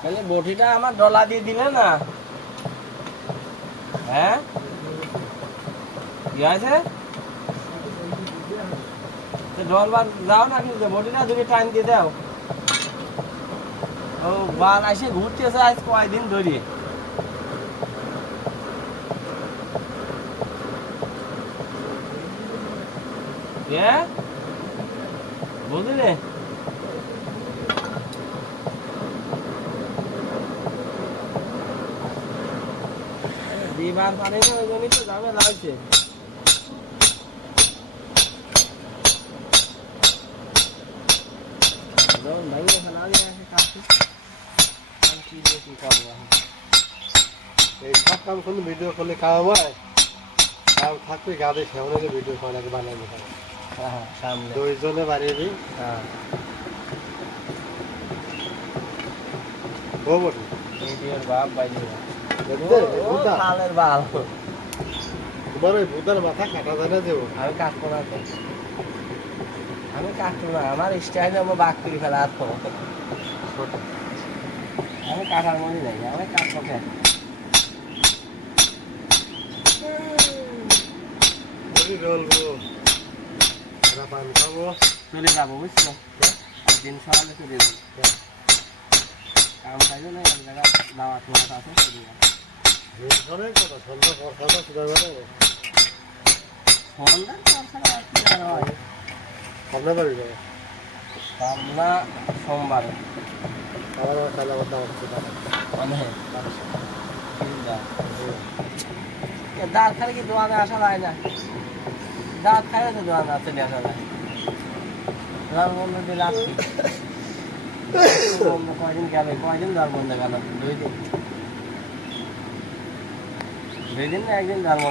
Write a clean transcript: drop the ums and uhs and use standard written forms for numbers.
তাহলে বটিটা আমার ডলা দিয়ে দিলে না? হ্যাঁ কি আছে ডলবার যাও না, কিন্তু বটিটা তুমি টাইম দিয়ে দাও। ও বাল এসে ঘুরতেছে আজ কয়দিন ধরে। বুঝলে দিবার পারে না, ওই জন্যই তো যাবে লাগছে। এই সব কাম করলে ভিডিও করলে কাম হয়, কাম থাকবে গাড়ি সামনে ভিডিও করে বানাবো সামনে দুইজনে বাড়িয়ে। হ্যাঁ ও বলি ভিডিওর বাপ বাইরে লালের বাল। তোমার ওই বুদার মাথা কাটা যায় না দেবো? আমি কাটবো না তো, আমি কাটবো না, আমার স্টাইলে আমার বাঘ করে ফেলা আর আমি কাটার মনে নাই, আমি কাটবো কেন? বলবো পান খাবো, চলে যাবো বুঝছো, দিন সকালে চলে যাবো। কাম খাইবে না, এক জায়গায় দাওয়াত মাছ আছে চলে যাবো। কথা সন্ধ্যা পর খাওয়া শুধু সন্ধ্যার পর ছাড়া আর কি আর হয়? সামনে বাড়ি যাবে সামনা সোমবারে আমার তাহলে আমার দাওয়াত দাঁত খালে কি দোয়ানে আসা যায় না? দাঁত খাইলে তো দোয়ানে চলে আসা যায়। বন্ধ দিয়ে রাখছি কয়দিন গেল, কয়দিন দর বন্ধ গেল? 2 দিন, 2 দিন না একদিন দর বন্ধ।